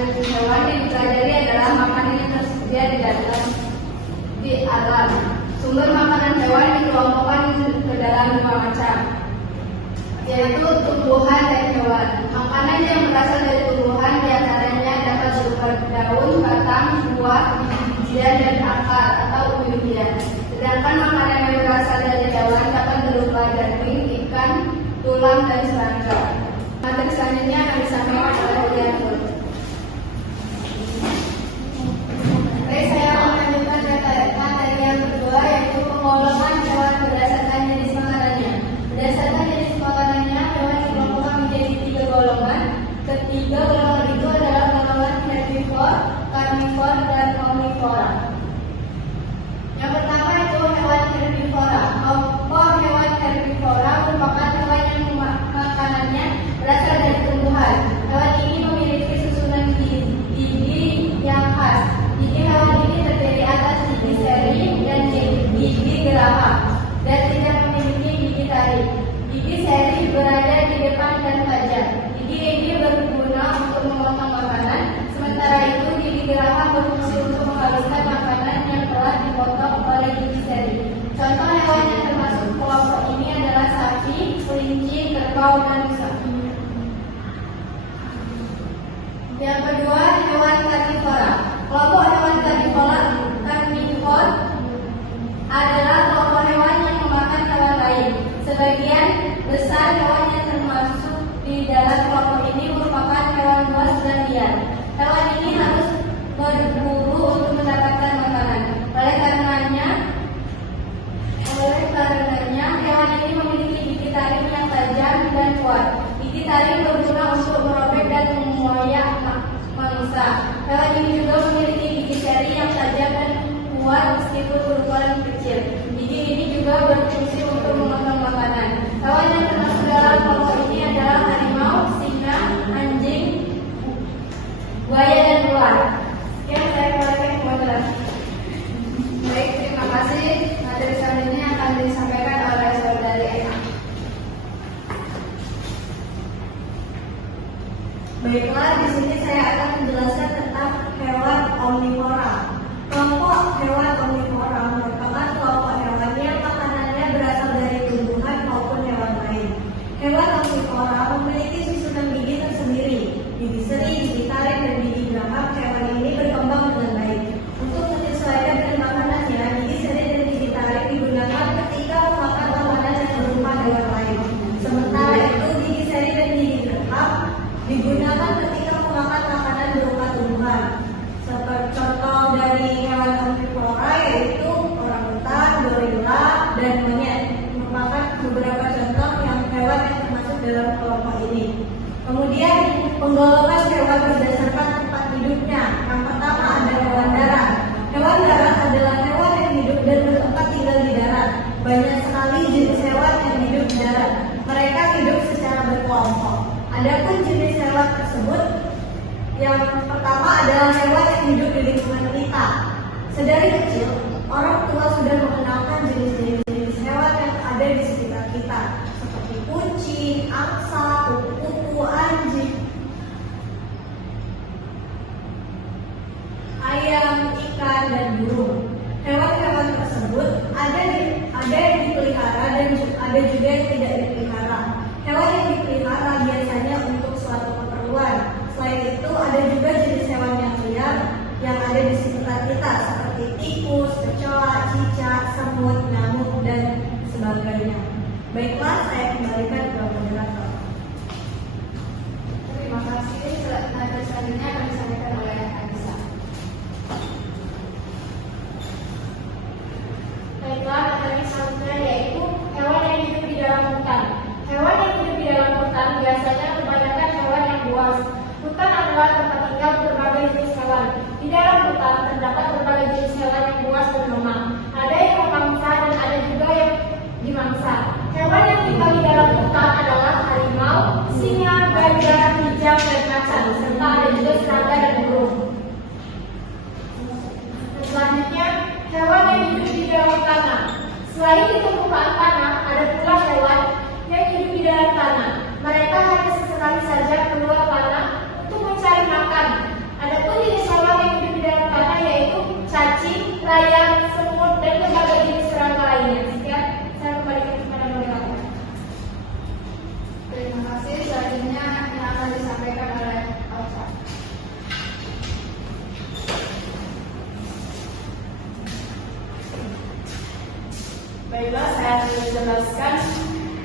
jenis hewan yang dipelajari adalah makanan yang tersedia di alam. Sumber makanan hewan dikelompokkan ke dalam 5 macam, yaitu tumbuhan dan hewan. Makanan yang berasal dari tumbuhan diantaranya dapat berupa daun, batang, buah, bijian, dan akar atau umbi-umbian. Sedangkan makanan yang berasal dari hewan dapat berupa daging, ikan, tulang, dan serangga. Materi selanjutnya akan disampaikan oleh Wianto. Baik, saya melanjutkan materi yang kedua, yaitu penggolongan hewan berdasarkan jenis makanannya. Berdasarkan jenis makanannya, hewan dikelompokkan menjadi 3 golongan. Ketiga golongan itu adalah golongan herbivor, karnivor, dan omnivora. Yang pertama itu hewan herbivora. Kelompok hewan herbivora merupakan hewan yang makanannya berasal dari tumbuhan. Hewan ini memiliki susunan gigi yang khas. Gigi hewan ini terdiri atas gigi seri dan gigi geraham, dan tidak memiliki gigi taring. Gigi seri berada di depan dan tajam. Gigi ini berguna untuk memotong makanan, sementara itu gigi geraham berfungsi untuk menghaluskan makanan yang telah dipotong oleh gigi seri. Contoh hewan yang termasuk kelompok ini adalah sapi, kelinci, kerbau, dan rusa. Yang kedua, hewan karnivora. Kelompok hewan karnivor adalah kelompok hewan yang memakan hewan lain. Sebagian besar hewan yang termasuk di dalam kelompok ini merupakan hewan buas dan liar. Hewan ini harus berburu untuk mendapatkan makanan. Oleh karenanya, hewan ini memiliki gigi taring yang tajam dan kuat. Gigi taring berguna untuk merobek dan mengoyak mangsa. Hewan ini juga memiliki gigi seri yang tajam dan kuat meskipun berukuran kecil. Gigi ini juga berfungsi untuk memotong makanan. Hewan yang termasuk dalam kelompok ini adalah harimau, singa, anjing, buaya, dan ular. Sekian saya kembalikan ke moderasi. Baik, terima kasih. Materi selanjutnya akan disampaikan oleh saudari Eka. Baiklah, di sini saya akan menjelaskan tentang hewan omnivora. Kelompok hewan omnivora merupakan kelompok hewan yang makanannya berasal dari tumbuhan maupun hewan lain. Hewan omnivora memiliki susunan gigi tersendiri, gigi seri, gigi taring, dan gigi geraham. Hewan ini berkembang dengan baik. Untuk menyesuaikan dengan makanannya, gigi seri dan gigi taring digunakan ketika memakan makanan yang berupa hewan lain. Sementara itu, gigi seri dan gigi geraham digunakan ketika memakan makanan berupa tumbuhan. Seperti contoh dari hewan omnivora yaitu orangutan, gorila, dan monyet merupakan beberapa contoh yang hewan yang termasuk dalam kelompok ini. Kemudian penggolongan hewan berdasarkan tempat hidupnya. Yang pertama ada hewan darat. Hewan darat adalah hewan yang hidup dan bertempat tinggal di darat. Banyak sekali jenis hewan yang hidup di darat. Mereka hidup secara berkelompok. Adapun jenis hewan tersebut, yang pertama adalah hewan yang hidup di lingkungan kita. Sedari kecil, orang tua sudah mengenalkan jenis-jenis hewan yang ada di sekitar kita, seperti kucing, angsa, kupu-kupu, anjing, ayam, ikan, dan burung. Hewan-hewan tersebut ada yang dipelihara dan ada juga yang tidak dipelihara. Hewan yang dipelihara biasanya untuk suatu keperluan. Selain itu, ada juga jenis hewan yang liar yang ada di sekitar kita, seperti tikus, kecoa, cicak, semut, nyamuk, dan sebagainya. Baiklah, saya kembalikan ke moderator. Terima kasih. Materi selanjutnya akan disampaikan oleh Anissa. Baiklah, materi selanjutnya yaitu hewan yang hidup di dalam hutan. Hewan yang hidup di dalam hutan biasanya kebanyakan hewan yang buas. Hutan adalah tempat tinggal berbagai jenis hewan. Di dalam hutan terdapat berbagai jenis hewan yang buas dan lemah. Ada yang memangsa dan ada juga yang dimangsa. Hewan yang tinggal di dalam hutan adalah Baiklah, saya akan menjelaskan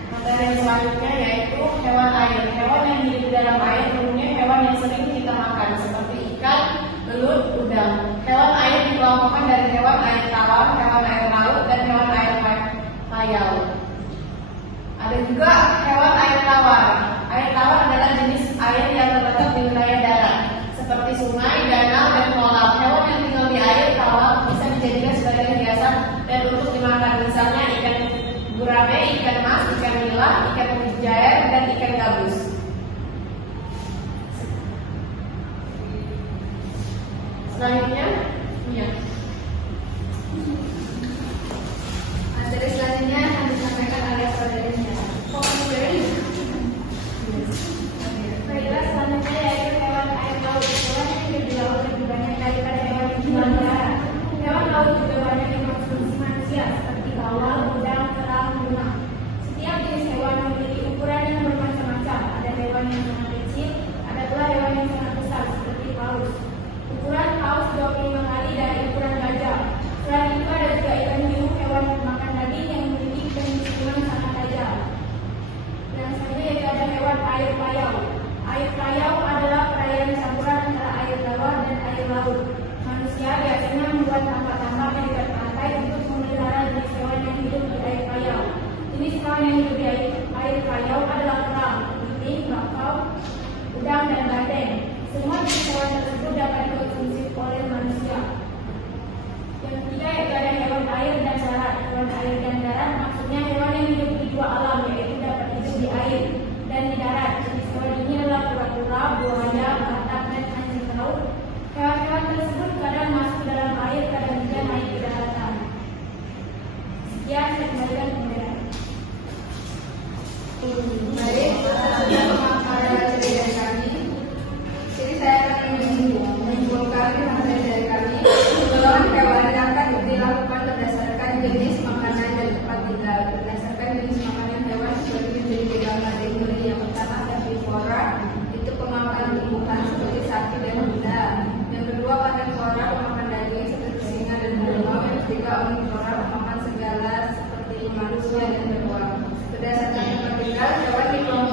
materi selanjutnya yaitu hewan air. Hewan yang hidup di dalam air umumnya hewan yang sering kita makan seperti ikan, belut, udang. Hewan air dikelompokkan dari hewan air tawar, hewan air laut, dan hewan air payau. Ada juga hewan air tawar. Air tawar adalah jenis air yang terletak di wilayah darat, seperti sungai, danau, dan kolam. Hewan yang tinggal di air tawar bisa dijadikan sebagai hiasan dan untuk dimakan, misalnya ikan gurame, ikan mas, ikan nila, ikan mujair, dan ikan gabus. Selanjutnya, ya. Materi selanjutnya akan disampaikan oleh saudarinya. Baiklah, selanjutnya yaitu hewan air laut. Hewan yang hidup di laut lebih banyak daripada hewan yang hidup di darat. Hewan laut juga banyak yang mengkonsumsi manusia, seperti bawal, udang, kerang, tuna. Setiap jenis hewan memiliki ukuran yang bermacam-macam. Ada hewan yang sangat kecil, ada pula hewan yang sangat besar, seperti paus. Ukuran paus 25 kali dari ukuran gajah. Selain itu ada juga ikan hiu, hewan pemakan daging yang memiliki penciuman sangat tajam. Yang selanjutnya yaitu ada hewan air payau. Air payau adalah perairan campuran antara air tawar dan air laut. Manusia biasanya membuat tambak-tambak di dekat pantai untuk memelihara jenis hewan yang hidup di air payau. Jenis hewan yang hidup di air payau adalah kerang, kepiting, bakau, udang, dan bandeng. Semua jenis hewan tersebut dapat dikonsumsi oleh manusia. Yang ketiga yaitu ada hewan air dan darat. Hewan air dan darat maksudnya hewan yang hidup di dua alam, yaitu dapat hidup di air dan di darat. Jenis hewan ini adalah kura-kura, buaya, batak, dan anjing laut. Hewan-hewan tersebut kadang masuk ke dalam air, kadang juga naik ke daratan. Sekian, saya kembalikan ke Bunda. Baik, pada materi dari kami. Jadi saya akan menyimpulkan materi dari kami. Golongan hewan akan dilakukan berdasarkan jenis makanan dan tempat tinggal. Berdasarkan jenis makanan hewan seperti menjadi dalam kategori yang pertama herbivora, itu pemakan tumbuhan seperti sapi dan kuda. Yang kedua karnivora, pemakan daging seperti singa dan harimau. Yang ketiga omnivora, pemakan segala seperti manusia dan beruang. Berdasarkan tempat tinggal, hewan dikelompokkan